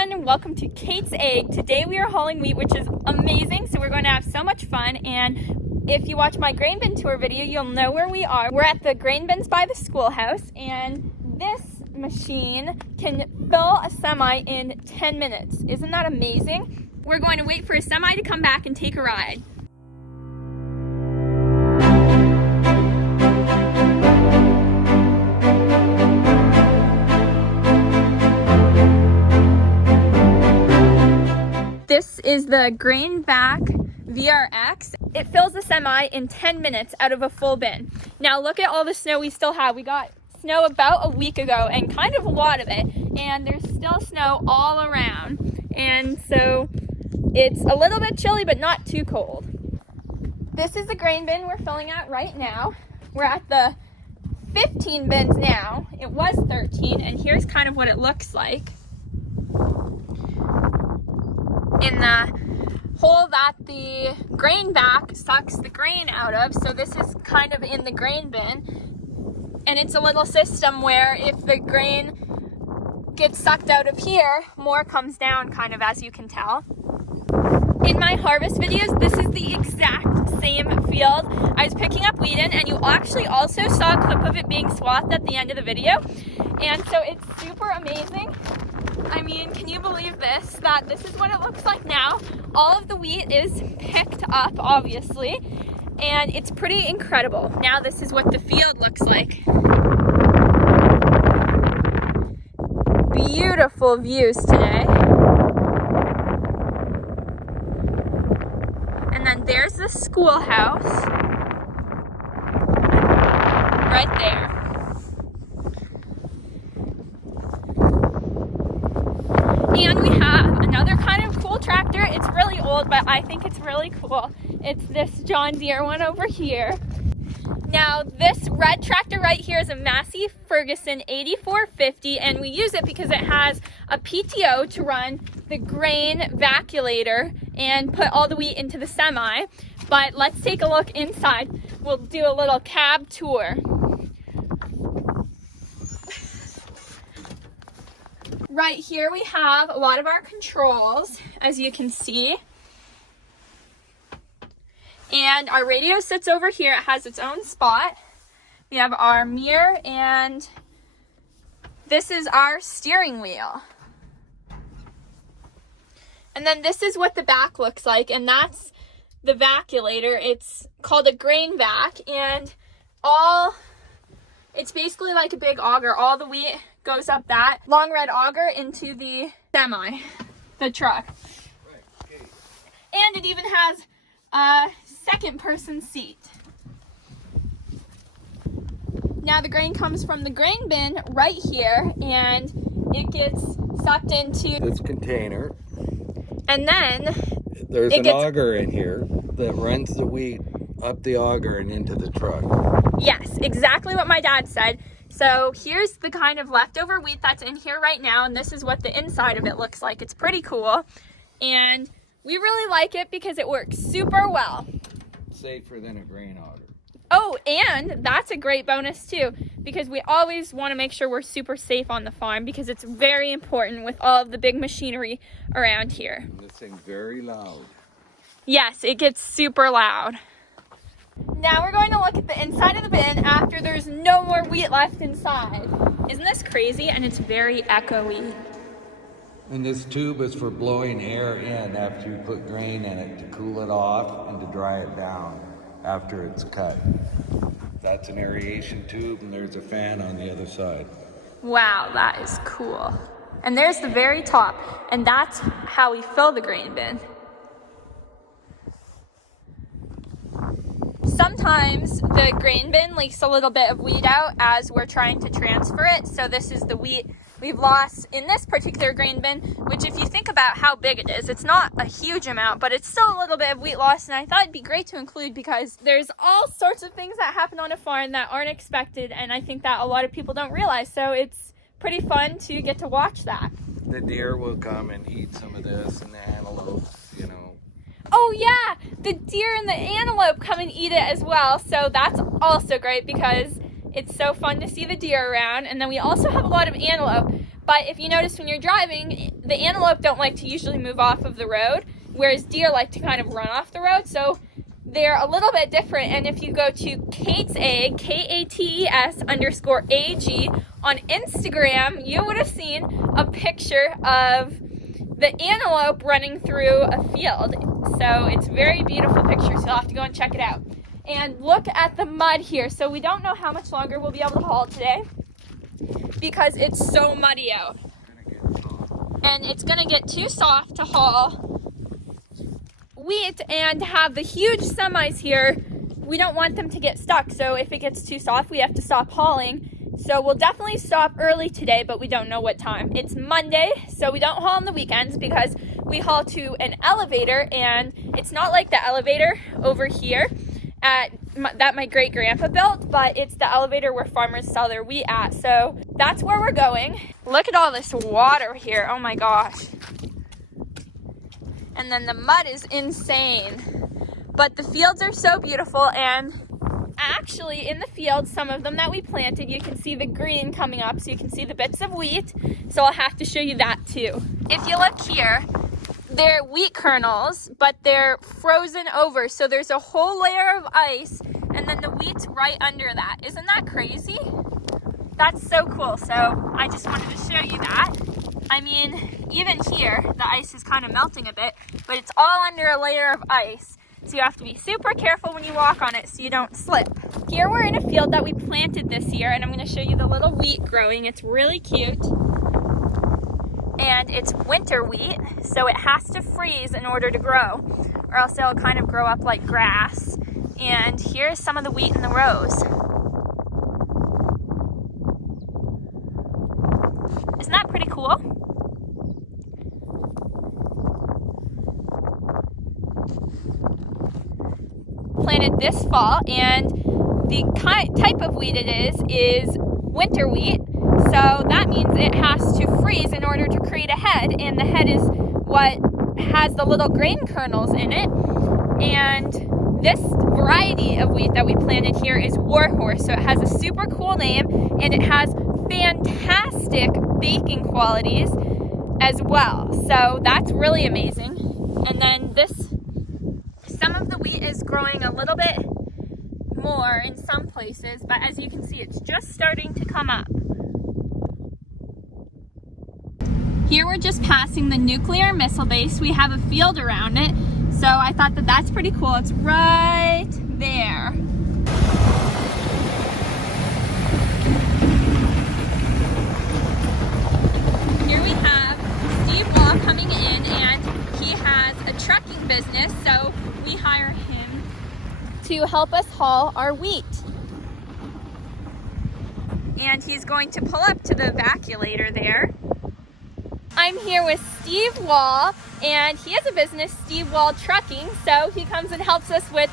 everyone, welcome to Kate's Egg. Today we are hauling wheat, which is amazing, so we're going to have so much fun. And if you watch my grain bin tour video, you'll know where we are. We're at the grain bins by the schoolhouse, and this machine can fill a semi in 10 minutes. Isn't that amazing? We're going to wait for a semi to come back and take a ride. This is the GrainVac VRX. It fills the semi in 10 minutes out of a full bin. Now look at all the snow we still have. We got snow about a week ago and kind of a lot of it, and there's still snow all around. And so it's a little bit chilly, but not too cold. This is the grain bin we're filling at right now. We're at the 15 bins now. It was 13, and here's kind of what it looks like. In the hole that the GrainVac sucks the grain out of, so this is kind of in the grain bin, and it's a little system where if the grain gets sucked out of here, more comes down, kind of, as you can tell. In my harvest videos, this is the exact same field I was picking up wheat in, and you actually also saw a clip of it being swathed at the end of the video, and so it's super amazing. I mean, can you believe this? That this is what it looks like now. All of the wheat is picked up, obviously, and it's pretty incredible. Now this is what the field looks like. Beautiful views today. And then there's the schoolhouse right there. And we have another kind of cool tractor. It's really old, but I think it's really cool. It's this John Deere one over here. Now, this red tractor right here is a Massey Ferguson 8450, and we use it because it has a PTO to run the grain vaculator and put all the wheat into the semi. But let's take a look inside. We'll do a little cab tour. Right here we have a lot of our controls, as you can see. And our radio sits over here. It has its own spot. We have our mirror, and this is our steering wheel. And then this is what the back looks like, and that's the vaculator. It's called a GrainVac, and it's basically like a big auger. All the wheat goes up that long red auger into the semi, the truck. And it even has a second person seat. Now the grain comes from the grain bin right here, and it gets sucked into this container. And then there's an auger in here that runs the wheat up the auger and into the truck. Yes, exactly what my dad said. So here's the kind of leftover wheat that's in here right now, and this is what the inside of it looks like. It's pretty cool, and we really like it because it works super well. Safer than a grain auger. Oh, and that's a great bonus too, because we always want to make sure we're super safe on the farm, because it's very important with all of the big machinery around here. And this thing's very loud. Yes, it gets super loud. Now we're going to look at the inside of the bin after there's no more wheat left inside. Isn't this crazy? And it's very echoey. And this tube is for blowing air in after you put grain in it to cool it off and to dry it down after it's cut. That's an aeration tube, and there's a fan on the other side. Wow, that is cool. And there's the very top, and that's how we fill the grain bin. Sometimes the grain bin leaks a little bit of wheat out as we're trying to transfer it. So this is the wheat we've lost in this particular grain bin, which, if you think about how big it is, it's not a huge amount, but it's still a little bit of wheat loss. And I thought it'd be great to include because there's all sorts of things that happen on a farm that aren't expected, and I think that a lot of people don't realize. So it's pretty fun to get to watch that. The deer will come and eat some of this, and the antelopes, you know. Oh yeah, the deer and the antelope come and eat it as well. So that's also great because it's so fun to see the deer around. And then we also have a lot of antelope. But if you notice when you're driving, the antelope don't like to usually move off of the road, whereas deer like to kind of run off the road. So they're a little bit different. And if you go to Kate's Egg, KATES_AG on Instagram, you would have seen a picture of the antelope running through a field. So it's a very beautiful picture, so you'll have to go and check it out. And look at the mud here. So we don't know how much longer we'll be able to haul today because it's so muddy out. And it's gonna get too soft to haul wheat, and to have the huge semis here, we don't want them to get stuck. So if it gets too soft, we have to stop hauling. So we'll definitely stop early today, but we don't know what time. It's Monday, so we don't haul on the weekends because we haul to an elevator, and it's not like the elevator over here that my great-grandpa built, but it's the elevator where farmers sell their wheat at. So that's where we're going. Look at all this water here. Oh my gosh. And then the mud is insane. But the fields are so beautiful, and actually in the fields, some of them that we planted, you can see the green coming up, so you can see the bits of wheat. So I'll have to show you that too. If you look here, they're wheat kernels, but they're frozen over. So there's a whole layer of ice, and then the wheat's right under that. Isn't that crazy? That's so cool. So I just wanted to show you that. I mean, even here, the ice is kind of melting a bit, but it's all under a layer of ice. So you have to be super careful when you walk on it so you don't slip. Here we're in a field that we planted this year, and I'm going to show you the little wheat growing. It's really cute. And it's winter wheat, so it has to freeze in order to grow, or else it'll kind of grow up like grass. And here's some of the wheat in the rows. Isn't that pretty cool? Planted this fall, and the type of wheat it is winter wheat. So that means it has to freeze in order to create a head, and the head is what has the little grain kernels in it. And this variety of wheat that we planted here is Warhorse, so it has a super cool name, and it has fantastic baking qualities as well. So that's really amazing. And then some of the wheat is growing a little bit more in some places, but as you can see, it's just starting to come up. Here we're just passing the nuclear missile base. We have a field around it, so I thought that that's pretty cool. It's right there. Here we have Steve Wahl coming in, and he has a trucking business, so we hire him to help us haul our wheat. And he's going to pull up to the vaculator there. I'm here with Steve Wahl, and he has a business, Steve Wahl Trucking, so he comes and helps us with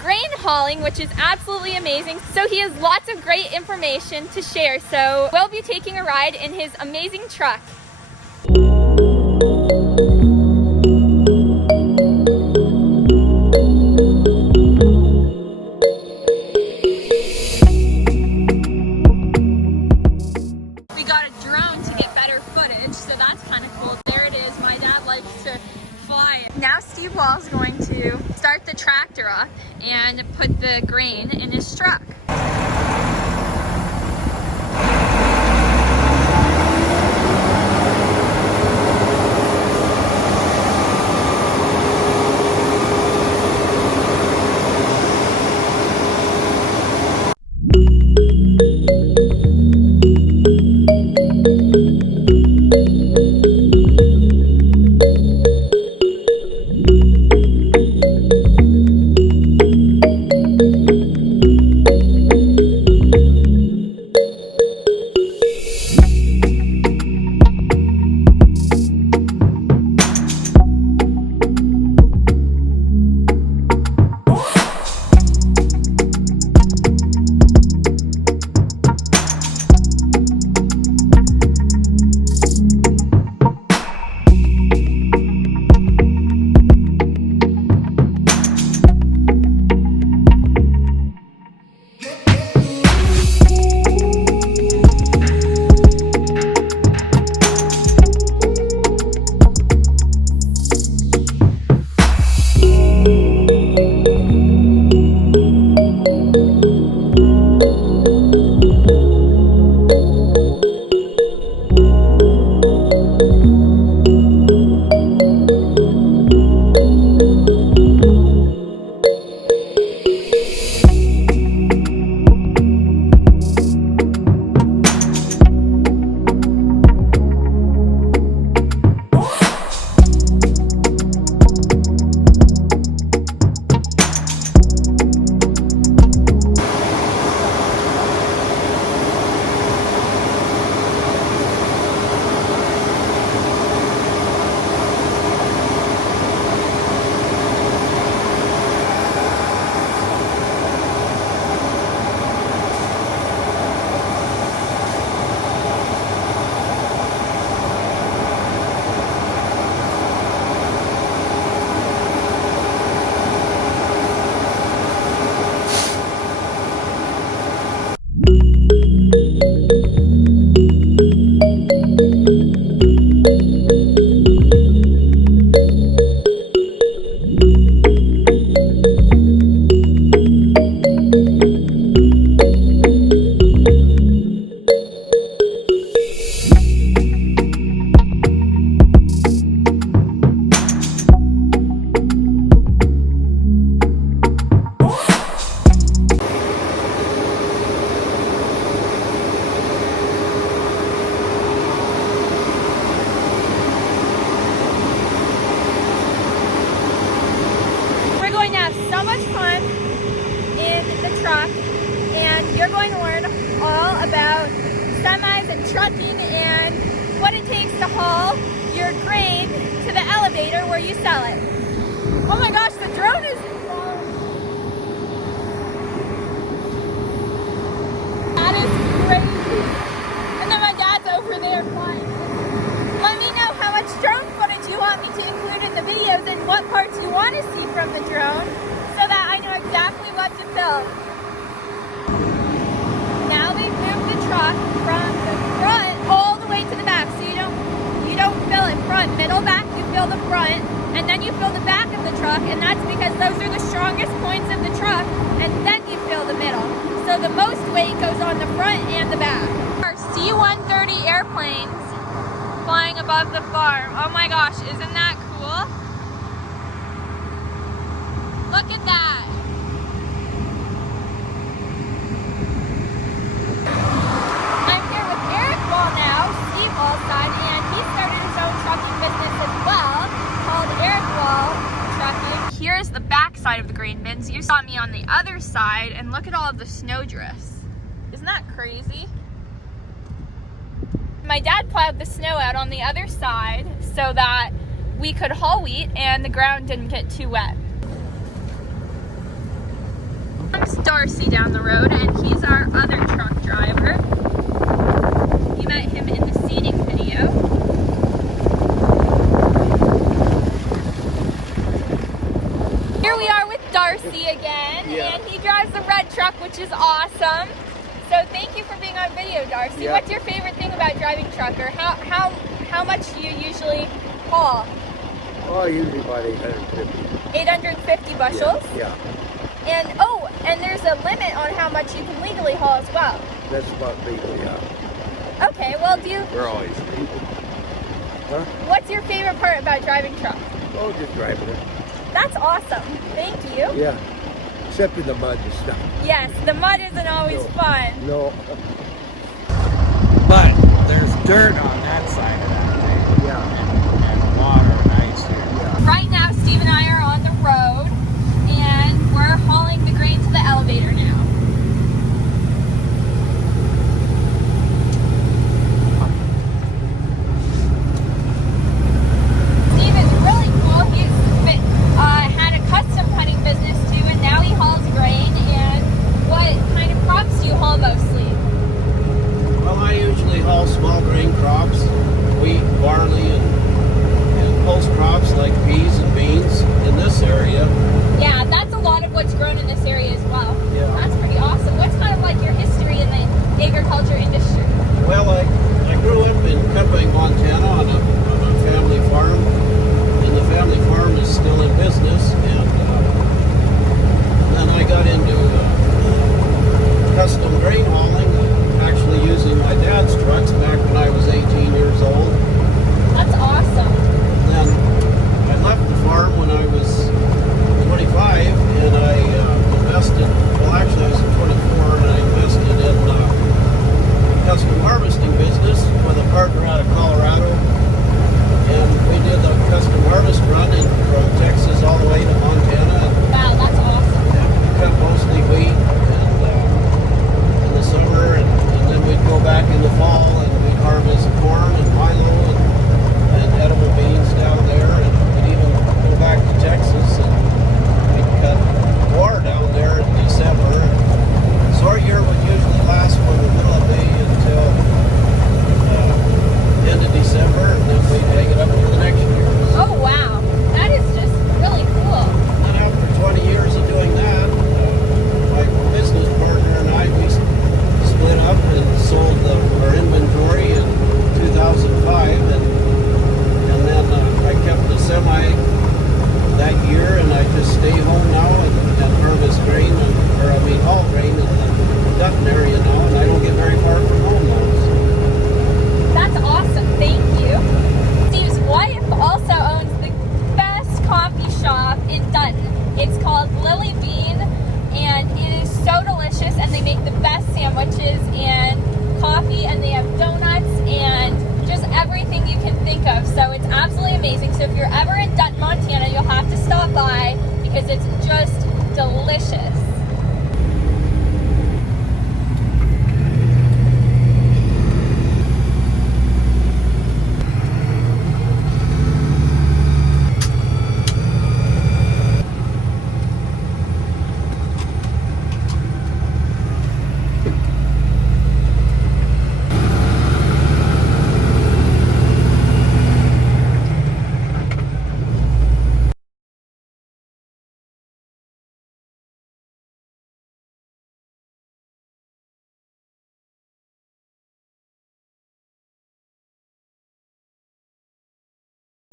grain hauling, which is absolutely amazing. So he has lots of great information to share, so we'll be taking a ride in his amazing truck. Now Steve Wahl is going to start the tractor up and put the grain in his truck. trucking and what it takes to haul your grain to the elevator where you sell it. Oh my gosh, the drone is involved. That is crazy. And then my dad's over there flying. Let me know how much drone footage you want me to include in the videos and what parts you want to see from the drone so that I know exactly what to film. Now they've moved the truck from the front all the way to the back, so you don't fill it front, middle, back. You fill the front, and then you fill the back of the truck, and that's because those are the strongest points of the truck, and then you fill the middle. So the most weight goes on the front and the back. Our C-130 airplanes flying above the farm. Oh my gosh, isn't that cool? Look at that. I'm here with Eric Wahl now, Steve Wahl's son, and he started his own trucking business as well called Eric Wahl Trucking. Here's the back side of the grain bins. You saw me on the other side, and look at all of the snow drifts. Isn't that crazy? My dad plowed the snow out on the other side so that we could haul wheat and the ground didn't get too wet. There's Darcy down the road, and he's our other truck driver. You met him in the seeding video. Here we are with Darcy again, and he drives the red truck, which is awesome. So thank you for being on video, Darcy. Yeah. What's your favorite thing about driving truck, or how much do you usually haul? Oh, usually about 850. 850 bushels? Yeah. And there's a limit on how much you can legally haul as well. That's about legal, yeah. Okay, well We're always legal. Huh? what's your favorite part about driving truck? Oh, just driving it. That's awesome. Thank you. Yeah. Except in the mud and stuff. Yes, the mud isn't always No. fun. No. But there's dirt on that side of that thing. Yeah. And water and ice here. Right now, Steve and I are on the road, and we're hauling the grain to the elevator now. Steve is really cool. He's had a custom cutting business too, and now he hauls grain. And what kind of crops do you haul mostly? Well, I usually haul small grain crops, wheat, barley, and pulse crops like peas and beans in this area. Yeah, that's a lot of what's grown in this area as well. Yeah. That's pretty awesome. What's kind of like your history in the agriculture industry? Well, I grew up in Kemping, Montana on a family farm, and the family farm is still in business. And then I got into custom grain hauling, actually using my dad's trucks back when I was 18 years old. That's awesome. Then I left the farm when I was 25, and I invested, well actually I was 24, and I invested in custom harvesting business with a partner out of Colorado. And we did the custom harvest run from Texas all the way to Montana. Wow, that's awesome. And we cut mostly wheat in the summer, and then we'd go back in the fall and we'd harvest corn and milo and edible beans down there, and we'd even go back to Texas and we'd cut war down there in December. So our year would usually last from the middle of May until end of December, and then we'd hang it up for the next year. Oh, wow. That is just really cool. And after 20 years of doing that, my business partner and I, we split up and sold our inventory in 2005, and then I kept the semi that year, and I just stay home now and harvest grain, haul grain in the Dutton area now, and I don't get very far from home now. So. That's awesome. Thank you. Steve's wife also owns the best coffee shop in Dutton. It's called Lily Bean, and it is so delicious, and they make the best sandwiches and coffee, and they have donuts and just everything you can think of. So it's absolutely amazing. So if you're ever in Dutton, Montana, you'll have to stop by because it's just delicious.